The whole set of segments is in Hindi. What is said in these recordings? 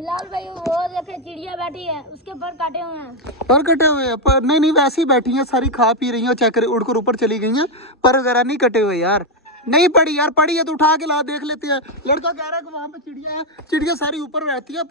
बिलाल भाई वो देखे चिड़िया बैठी है, उसके पर काटे हुए हैं। पर कटे हुए हैं? पर नहीं नहीं, वैसे ही बैठी हैं सारी, खा पी रही हैं, चेक करे उड़कर ऊपर चली गई हैं। पर वगैरह नहीं कटे हुए यार। नहीं पड़ी यार, पड़ी है तो उठा के ला देख लेते हैं। लड़का कह रहा है कि वहाँ पे चिड़िया है, चिड़िया सारी ऊपर रहती है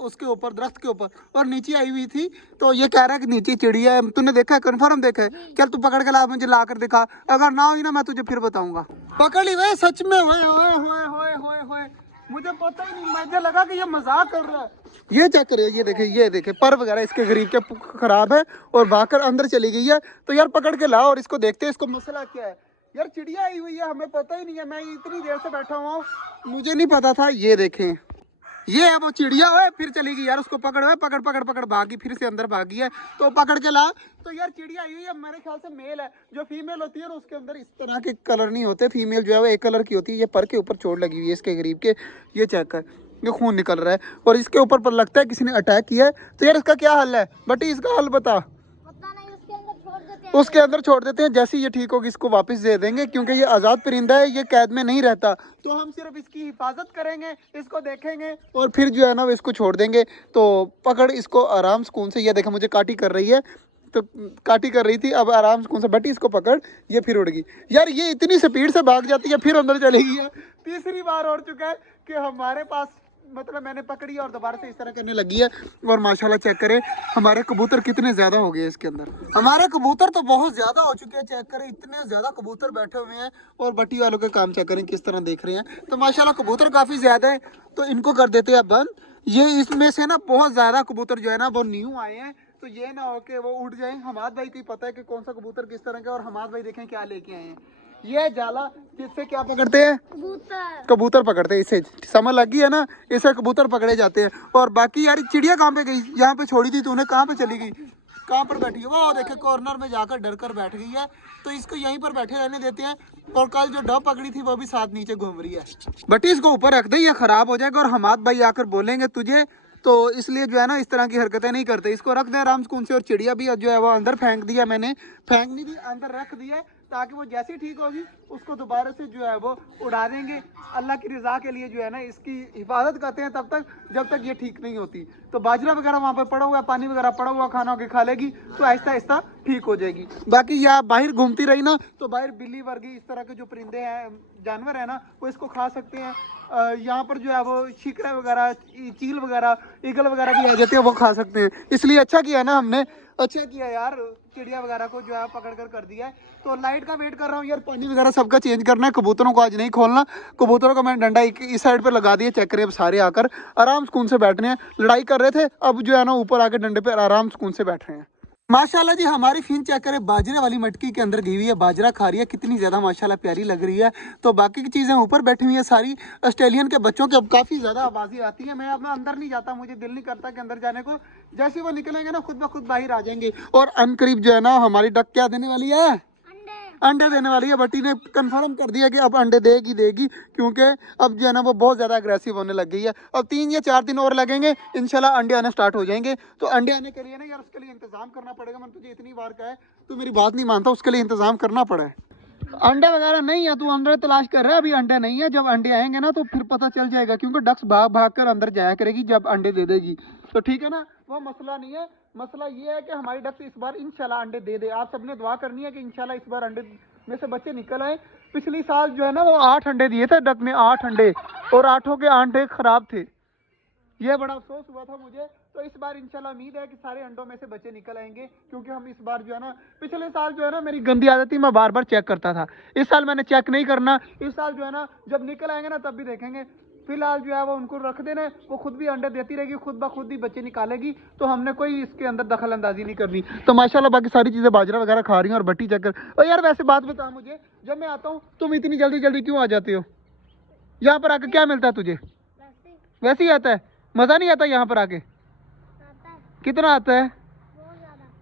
उसके ऊपर, दरख्त के ऊपर, और नीचे आई हुई थी। तो ये कह रहा है कि नीचे चिड़िया है। तूने देखा है, कंफर्म देखा है? क्या तू पकड़ के ला, मुझे ला कर दिखा। अगर ना हुई ना मैं तुझे फिर बताऊंगा। पकड़ ली वे सच में। होए होए होए होए होए होए, मुझे पता ही नहीं, मुझे लगा कि ये मजाक कर रहा है। ये चेक करिए, ये देखे पर वगैरह इसके गरीब के खराब है और भागकर अंदर चली गई है। तो यार पकड़ के लाओ और इसको देखते हैं इसको मसला क्या है। यार चिड़िया आई हुई है, हमें पता ही नहीं है, मैं इतनी देर से बैठा हुआ हूँ, मुझे नहीं पता था। ये देखें, ये है वो चिड़िया है, फिर चली गई यार। उसको पकड़ पकड़ पकड़ पकड़ भागी, फिर से अंदर भागी है, तो पकड़ के ला। तो यार चिड़िया आई हुई है, मेरे ख्याल से मेल है। जो फीमेल होती है ना, उसके अंदर इस तरह के कलर नहीं होते। फीमेल जो है वो एक कलर की होती है। ये पर के ऊपर चोट लगी हुई है इसके गरीब के, ये चेक कर, ये खून निकल रहा है और इसके ऊपर पर लगता है किसी ने अटैक किया है। तो यार इसका क्या हल है बटी, इसका हल बता। उसके अंदर छोड़ देते हैं, जैसे ये ठीक होगी इसको वापस दे देंगे, क्योंकि ये आज़ाद परिंदा है, ये कैद में नहीं रहता। तो हम सिर्फ इसकी हिफाजत करेंगे, इसको देखेंगे और फिर जो है ना वो इसको छोड़ देंगे। तो पकड़ इसको आराम सुकून से। ये देखा मुझे काटी कर रही है, तो काटी कर रही थी, अब आराम सुकून से बटी इसको पकड़। ये फिर उड़ गई यार, ये इतनी स्पीड से भाग जाती है, फिर अंदर चली गई है। तीसरी बार हो चुका है कि हमारे पास, मतलब मैंने पकड़ी और दोबारा से इस तरह करने लगी है। और माशाल्लाह चेक करें हमारे कबूतर कितने ज्यादा हो गए इसके अंदर। हमारे कबूतर तो बहुत ज्यादा हो चुके हैं, चेक करें इतने ज्यादा कबूतर बैठे हुए हैं। और बट्टी वालों के काम चेक करें किस तरह देख रहे हैं। तो माशाल्लाह कबूतर काफी ज्यादा है, तो इनको कर देते हैं बंद। ये इसमें से ना बहुत ज्यादा कबूतर जो है ना वो न्यू आए हैं, तो ये ना हो के वो उड़ जाए। हमाद भाई को पता है कि कौन सा कबूतर किस तरह का, और हमाद भाई देखें क्या लेके आए हैं। ये जाला, जिससे क्या पकड़ते हैं, कबूतर पकड़ते हैं। इससे समझ लगी है ना, इससे कबूतर पकड़े जाते हैं। और बाकी यार चिड़िया कहाँ पे गई? यहाँ पे छोड़ी थी तूने, कहाँ पे चली गई? कहाँ पर बैठी है वो? देखे कॉर्नर में जाकर डर कर बैठ गई है। तो इसको यहीं पर बैठे रहने देते हैं। और कल जो डब पकड़ी थी वो भी साथ नीचे घूम रही है। बटी इसको ऊपर रख दे, ये खराब हो जाएगा और हमाद भाई आकर बोलेंगे तुझे। तो इसलिए जो है ना इस तरह की हरकतें नहीं करते। इसको रख दे आराम सुकून से। और चिड़िया भी जो है वो अंदर फेंक दिया मैंने, फेंक नहीं दी, अंदर रख दिया, ताकि वो जैसे ठीक होगी उसको दोबारा से जो है वो उड़ा देंगे। अल्लाह की रज़ा के लिए जो है ना इसकी हिफाजत करते हैं तब तक जब तक ये ठीक नहीं होती। तो बाजरा वगैरह वहाँ पे पड़ा हुआ है, पानी वगैरह पड़ा हुआ, खाना के खा लेगी तो आहिस्ता आहिस्ता ठीक हो जाएगी। बाकी या बाहर घूमती रही ना, तो बाहर बिल्ली वर्गी इस तरह के जो परिंदे हैं, जानवर है ना, वो इसको खा सकते हैं। यहाँ पर जो है वो शिकरे वगैरह, चील वगैरह, ईगल वगैरह भी आ जाते हैं, वो खा सकते हैं। इसलिए अच्छा किया ना हमने, अच्छा किया यार, चिड़िया वगैरह को जो है पकड़ कर दिया है। तो लाइट का वेट कर रहा हूँ यार, पानी वगैरह सबका चेंज करना है। कबूतरों को आज नहीं खोलना। कबूतरों का मैंने डंडा इस साइड पे लगा दिया, चेक करें सारे आकर आराम सुकून से बैठने हैं। लड़ाई कर रहे थे, अब जो है ना ऊपर आके डंडे पे आराम सुकून से बैठ रहे हैं। माशाल्लाह जी हमारी फिन चेक करें बाजरे वाली मटकी के अंदर गई हुई है, बाजरा खा रही है, कितनी ज्यादा माशाल्लाह प्यारी लग रही है। तो बाकी की चीजें ऊपर बैठी हुई है सारी। ऑस्ट्रेलियन के बच्चों के अब काफी ज्यादा आवाजें आती है। मैं अपना अंदर नहीं जाता, मुझे दिल नहीं करता कि अंदर जाने को। जैसे वो निकलेंगे ना खुद ब खुद बाहर आ जाएंगे। और अनकरीब जो है ना हमारी डक क्या देने वाली है, अंडे देने वाली है। बट्टी ने कंफर्म कर दिया कि अब अंडे देगी, क्योंकि अब जो है ना वो बहुत ज़्यादा अग्रेसिव होने लग गई है। अब 3 या 4 दिन और लगेंगे, इंशाल्लाह अंडे आने स्टार्ट हो जाएंगे। तो अंडे आने के लिए ना यार उसके लिए इंतज़ाम करना पड़ेगा। मैंने तुझे इतनी बार कहा है, तू मेरी बात नहीं मानता, उसके लिए इंतज़ाम करना पड़ा है। अंडे वगैरह नहीं है, तू अंडे तलाश कर रहा है, अभी अंडे नहीं है। जब अंडे आएंगे ना तो फिर पता चल जाएगा, क्योंकि डक्स भाग भाग कर अंदर जाया करेगी जब अंडे दे देगी। तो ठीक है ना, वो मसला नहीं है। मसला ये है कि हमारी डक्स इस बार इंशाल्लाह अंडे दे दे। आप सबने दुआ करनी है कि इंशाल्लाह इस बार अंडे में से बच्चे निकल आए। पिछली साल जो है ना वो 8 अंडे दिए थे डक ने, 8 अंडे, और 8 के अंडे खराब थे। ये बड़ा अफसोस हुआ था मुझे। तो इस बार इंशाल्लाह उम्मीद है कि सारे अंडों में से बच्चे निकल आएंगे, क्योंकि हम इस बार जो है ना, पिछले साल जो है ना मेरी गंदी आदत थी, मैं बार बार चेक करता था। इस साल मैंने चेक नहीं करना। इस साल जो है ना जब निकल आएंगे ना तब भी देखेंगे। फिलहाल जो है वो उनको रख देना, वो खुद भी अंडे देती रहेगी, खुद ब खुद ही बच्चे निकालेगी। तो हमने कोई इसके अंदर दखल अंदाजी नहीं करनी। तो माशाल्लाह बाकी सारी चीज़ें बाजरा वगैरह खा रही हैं और बट्टी चेक कर। और यार वैसे बात बता मुझे, जब मैं आता हूँ तुम इतनी जल्दी जल्दी क्यों आ जाते हो? यहाँ पर आकर क्या मिलता है तुझे? वैसे ही आता है, मज़ा नहीं आता यहाँ पर आके? कितना आता है?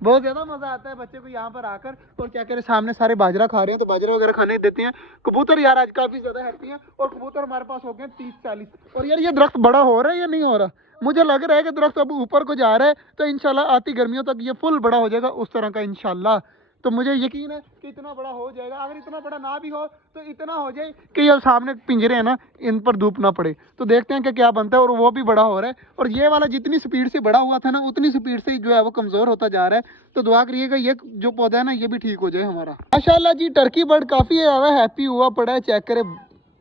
बहुत ज्यादा मजा आता है बच्चे को यहाँ पर आकर। और क्या करें, सामने सारे बाजरा खा रहे हैं, तो बाजरा वगैरह खाने देते हैं। कबूतर यार आज काफी ज्यादा हैप्पी हैं, और कबूतर हमारे पास हो गए 30-40। और यार ये दरख्त बड़ा हो रहा है या नहीं हो रहा? मुझे लग रहा है कि दरख्त अब ऊपर को जा रहा है, तो इंशाल्लाह आती गर्मियों तक ये फुल बड़ा हो जाएगा उस तरह का इंशाल्लाह। तो मुझे यकीन है कि इतना बड़ा हो जाएगा। अगर इतना बड़ा ना भी हो तो इतना हो जाए कि ये सामने पिंजरे हैं ना, इन पर धूप ना पड़े। तो देखते हैं कि क्या बनता है। और वो भी बड़ा हो रहा है, और ये वाला जितनी स्पीड से बड़ा हुआ था ना, उतनी स्पीड से जो है वो कमज़ोर होता जा रहा है। तो दुआ करिएगा ये जो पौधा है ना, ये भी ठीक हो जाए हमारा। माशाल्लाह जी, टर्की बर्ड काफ़ी ज़्यादा हैप्पी हुआ पड़ा है। चेक करें,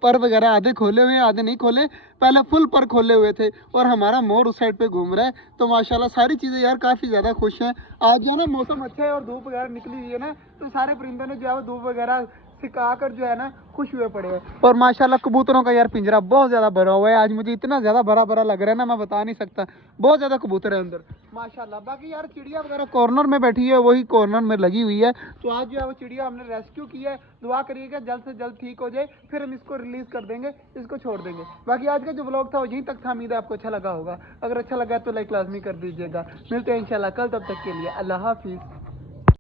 पर वगैरह आधे खोले हुए हैं, आधे नहीं खोले। पहले फुल पर खोले हुए थे, और हमारा मोर उस साइड पे घूम रहा है। तो माशाल्लाह सारी चीज़ें यार काफ़ी ज़्यादा खुश हैं। आज जो है ना मौसम अच्छा है और धूप वगैरह निकली हुई है ना, तो सारे परिंदों ने जो है वो धूप वगैरह सिका कर जो है ना खुश हुए पड़े हैं। और माशाल्लाह कबूतरों का यार पिंजरा बहुत ज़्यादा भरा हुआ है। आज मुझे इतना ज़्यादा भरा भरा लग रहा है ना, मैं बता नहीं सकता। बहुत ज़्यादा कबूतर है अंदर माशाल्लाह। बाकी यार चिड़िया वगैरह कॉर्नर में बैठी है, वही कॉर्नर में लगी हुई है। तो आज जो है वो चिड़िया हमने रेस्क्यू की है। दुआ करिएगा जल्द से जल्द ठीक हो जाए, फिर हम इसको रिलीज़ कर देंगे, इसको छोड़ देंगे। बाकी आज का जो व्लॉग था वो यहीं तक था। उम्मीद है आपको अच्छा लगा होगा। अगर अच्छा लगा तो लाइक लाजमी कर दीजिएगा। मिलते हैं इंशाल्लाह कल, तब तक के लिए अल्लाह हाफिज़।